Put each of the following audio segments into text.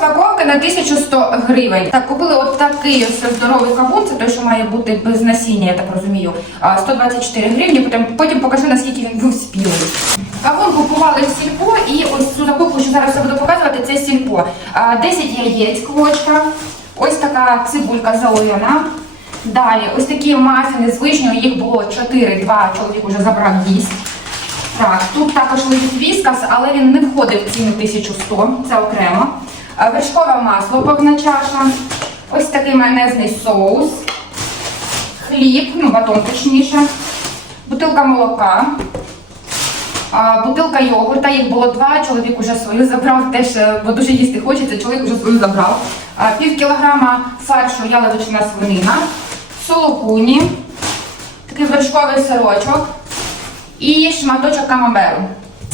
Розпаковка на 1100 гривень. Так, купили от такий ось здоровий кавун, це той, що має бути без насіння, я так розумію. 124 гривні, потім, потім покажу, наскільки він був спілий. Кавун купували в сільпо, і ось цю закупку, що зараз я буду показувати, це сільпо. 10 яєць квочка, ось така цибулька зелена. Далі, ось такі мафіни з вишнею, їх було 4, 2 чоловік уже забрав їсть. Так, тут також лежить віскас, але він не входить в ціну 1100, це окремо. Вершкове масло повна чаша. Ось такий майонезний соус. Хліб, ну батон точніше. Бутилка молока. Бутилка йогурта, їх було два, чоловік уже свою забрав, теж, е, бо дуже їсти хочеться, чоловік вже свою забрав. Пів кілограма фаршу яловичина свинина, сулугуні, такий вершковий сирочок і шматочок камамберу.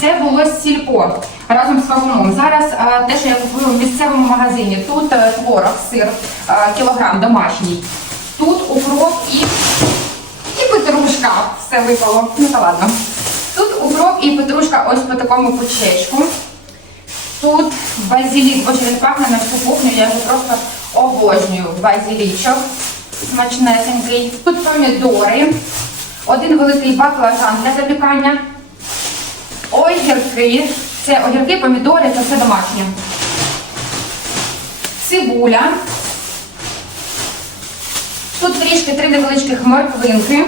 Це було з сільпо разом з кавуном. Зараз а, те, що я купила в місцевому магазині. Тут е, творог, сир, а, кілограм домашній. Тут укроп і, і петрушка. Все випало. Ну та ладно. Тут укроп і петрушка ось по такому пучечку. Тут базилік, бо він пахне на всю кухню, я його просто обожнюю. Базилічок смачнесенький. Тут помідори, один великий баклажан для запікання. Огірки. Це огірки, помідори, це все домашнє. Цибуля. Тут трішки три невеличких морквинки.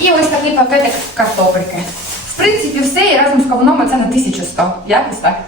І ось такий пакетик картопельки. В принципі, все і разом з кавуном це на 1100. Якось так.